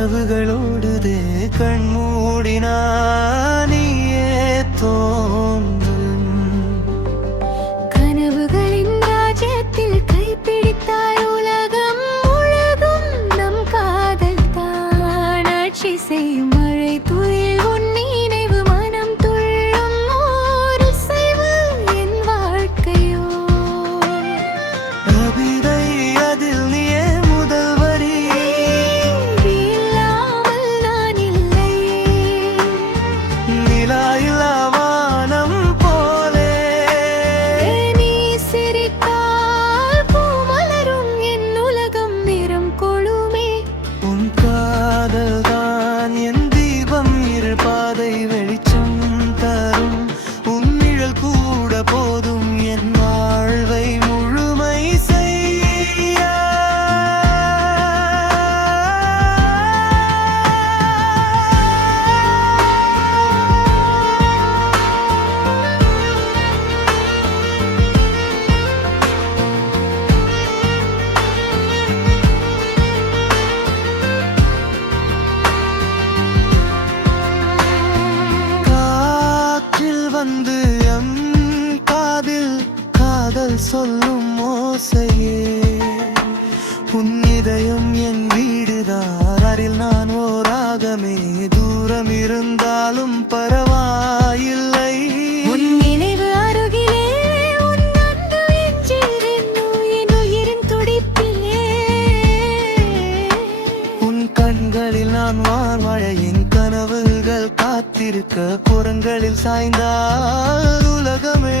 இரவுகளோடுதே கண்மூடினா நீயே தோன்றும் கனவுகளின் ராஜ்யத்தில் கைப்பிடித்தாய் உலகம் முழுதும் நம் காதல் தான் ஆட்சி செய்யும் மழை துயில் உன் நினைவு மனம் துள்ளும் ஓர் இசைவு என் வாழ்க்கையோ கவிதை அதில் நீயே முதல் வரி இல்லாமல் நான் இல்லை நிலாயில்லா வானம் போலே நீ சிரித்தால் பூமலரும் என் உலகம் நிறம் கொழுமே உன் காதல் தான் என் தீபம் இருள் பாதை வெளிச்சம் தரும் உன் நிழல் கூட போதும் என் வாழ்வை முழுமை செய்ய காற்றில் வந்து எம் காதில் காதல் சொல்லும் ஓசையே உன் இதயம் என் வீடுதான் அருகில் நான் ஓராகமே தூரம் இருந்தாலும் பரவாயில்லை உன் நினைவு அருகிலே உன் அன்பு வென்றிருந்தோம் என் உயிரின் துடிப்பிலே உன் கண்களில் நான் வான்மழையின் கனவுகள் காத்திருக்க புறங்களில் சாய்ந்தால் உலகமே